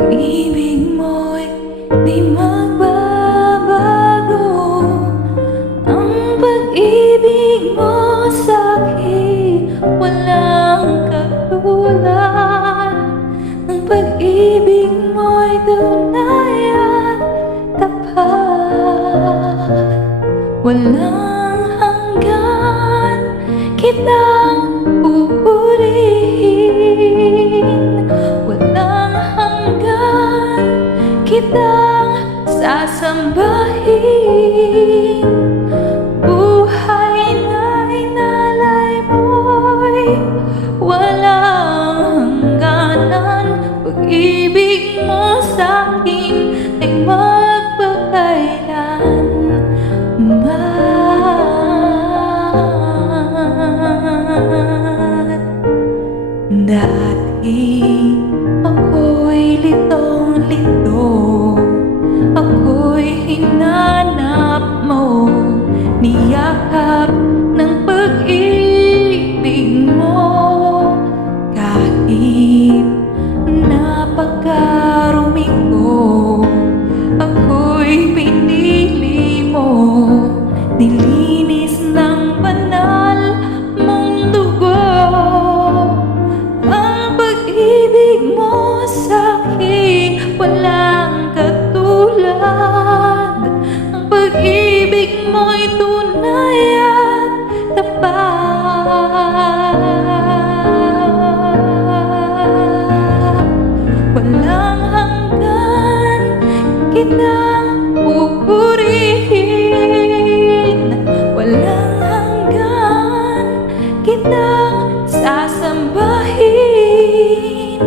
pag-ibig mo'y di magbabago. Ang pag-ibig mo sa'kin walang katulad. Ang pag-ibig mo'y tunay at tapat. Walang hanggan kitang pupurihin. Walang hanggan kitang sasambahin. Buhay na inalay mo'y walang hangganan. Pag-ibig mo sa'kin ay magpakailanman. Dati ako'y litong-lito, ako'y hinanap mo, niyakap ng pag-ibig mo. Kahit napakarumi ko, ako'y pinili mo, nilinis ng banal mong dugo. Ang pag-ibig mo sa'kin walang katulad. Ang pag-ibig mo'y tunay at tapat. Walang hanggan kitang pupurihin. Walang hanggan kitang sasambahin.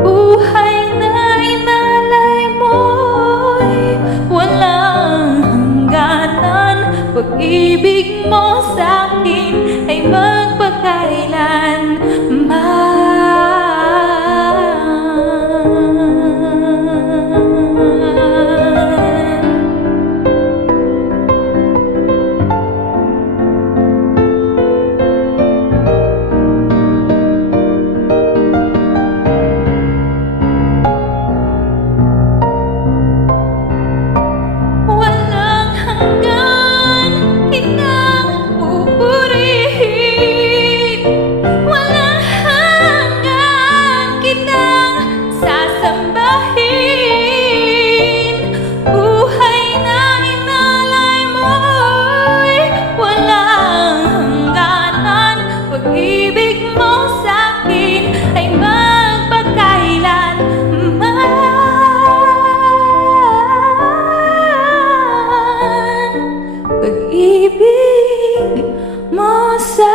Buhay na inalay mo'y walang hangganan. Pag-ibig mo sa'kin ay walang hanggan kitang pupurihin. Walang hanggan kitang sasambahin. Buhay na inalay mo'y walang hangganan. Pag-ibig mo sa'kin ay magpakailanman. Pag-ibig mo sa'kin